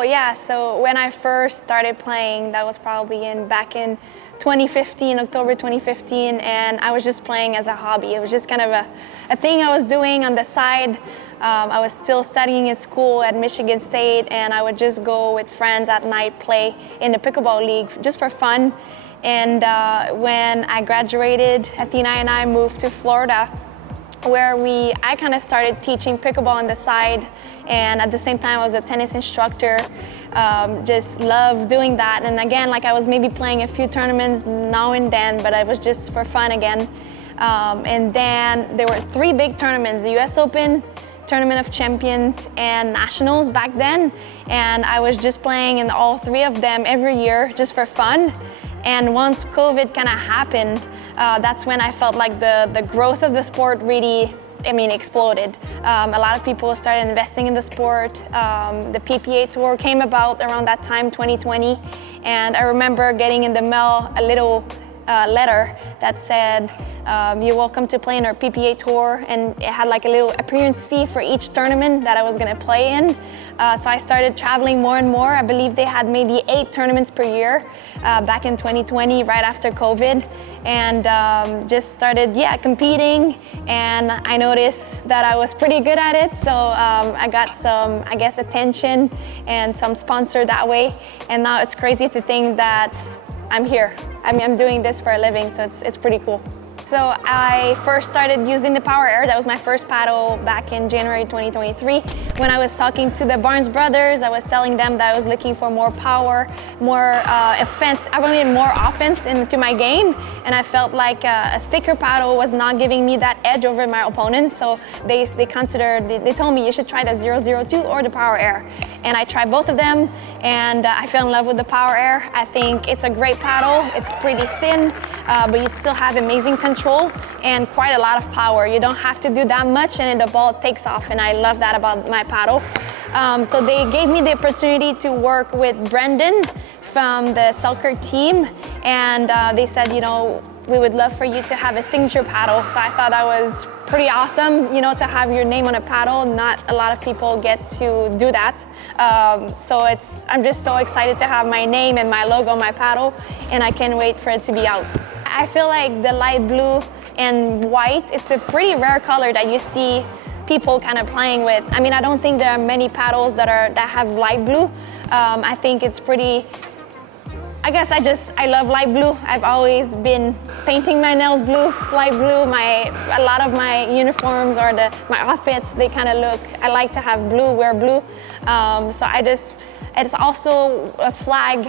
cool, yeah. So when I first started playing, that was probably back in 2015, October 2015, and I was just playing as a hobby. It was just kind of a thing I was doing on the side. I was still studying at school at Michigan State, and I would just go with friends at night, play in the pickleball league just for fun. And when I graduated, Athena and I moved to Florida, where I kind of started teaching pickleball on the side, and at the same time I was a tennis instructor. Just loved doing that, and again, like I was maybe playing a few tournaments now and then, but it was just for fun again. And then there were 3 big tournaments: the US Open, Tournament of Champions, and Nationals back then, and I was just playing in all 3 of them every year just for fun. And once COVID kind of happened, that's when I felt like the growth of the sport really, exploded. A lot of people started investing in the sport. The PPA Tour came about around that time, 2020. And I remember getting in the mail a little letter that said, you're welcome to play in our PPA Tour, and it had like a little appearance fee for each tournament that I was gonna play in. So I started traveling more and more. I believe they had maybe 8 tournaments per year back in 2020, right after COVID, and just started, competing, and I noticed that I was pretty good at it, so I got some, attention and some sponsor that way, and now it's crazy to think that I'm here. I'm doing this for a living, so it's pretty cool. So I first started using the Power Air. That was my first paddle back in January 2023. When I was talking to the Barnes brothers, I was telling them that I was looking for more power, more offense. I wanted more offense into my game, and I felt like a thicker paddle was not giving me that edge over my opponent. So they told me you should try the 002 or the Power Air. And I tried both of them, and I fell in love with the Power Air. I think it's a great paddle. It's pretty thin, but you still have amazing control and quite a lot of power. You don't have to do that much, and the ball takes off, and I love that about my paddle. So they gave me the opportunity to work with Brendan from the Selkirk team, and they said, we would love for you to have a signature paddle. So I thought that was pretty awesome, to have your name on a paddle. Not a lot of people get to do that. So I'm just so excited to have my name and my logo on my paddle, and I can't wait for it to be out. I feel like the light blue and white, it's a pretty rare color that you see people kind of playing with. I don't think there are many paddles that have light blue. I think it's pretty, I love light blue. I've always been painting my nails blue, light blue. A lot of my uniforms or my outfits, they kind of look, I like to have blue, wear blue. So it's also a flag.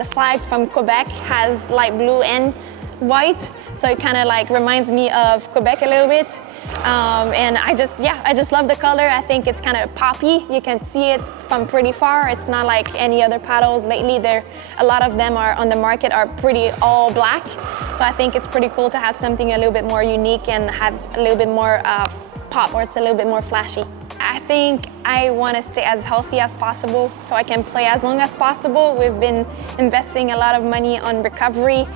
The flag from Quebec has light blue and white. So it kind of like reminds me of Quebec a little bit. And I just love the color. I think it's kind of poppy. You can see it from pretty far. It's not like any other paddles lately. A lot of them are on the market are pretty all black. So I think it's pretty cool to have something a little bit more unique and have a little bit more pop, or it's a little bit more flashy. I think I want to stay as healthy as possible so I can play as long as possible. We've been investing a lot of money on recovery.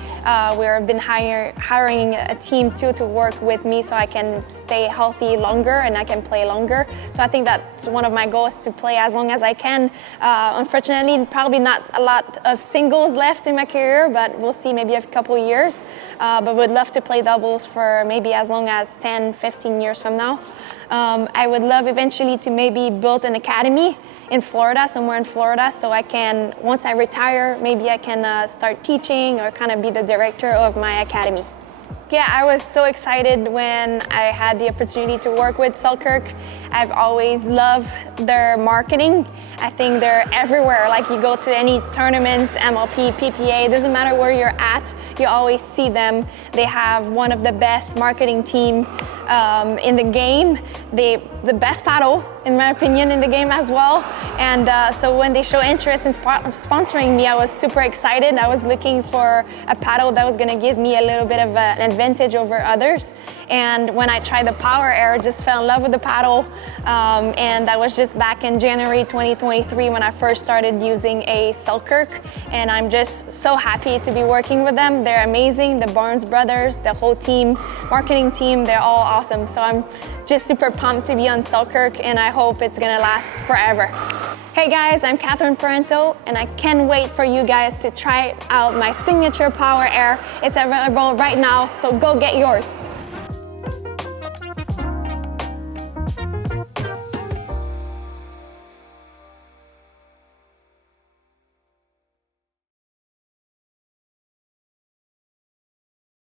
We've been hiring a team too to work with me so I can stay healthy longer and I can play longer. So I think that's one of my goals, to play as long as I can. Unfortunately, probably not a lot of singles left in my career, but we'll see, maybe a couple years. But would love to play doubles for maybe as long as 10, 15 years from now. I would love eventually to maybe build an academy in Florida, somewhere in Florida, so I can, once I retire, maybe I can start teaching or kind of be the director of my academy. Yeah, I was so excited when I had the opportunity to work with Selkirk. I've always loved their marketing. I think they're everywhere. Like, you go to any tournaments, MLP, PPA, doesn't matter where you're at, you always see them. They have one of the best marketing team in the game. The best paddle, in my opinion, in the game as well. And so when they show interest in sponsoring me, I was super excited. I was looking for a paddle that was gonna give me a little bit of an advantage over others. And when I tried the Power Air, just fell in love with the paddle. And that was just back in January 2023 when I first started using a Selkirk. And I'm just so happy to be working with them. They're amazing. The Barnes brothers, the whole team, marketing team, they're all awesome. So I'm just super pumped to be on Selkirk, and I hope it's gonna last forever. Hey guys, I'm Catherine Parenteau, and I can't wait for you guys to try out my signature Power Air. It's available right now, so go get yours.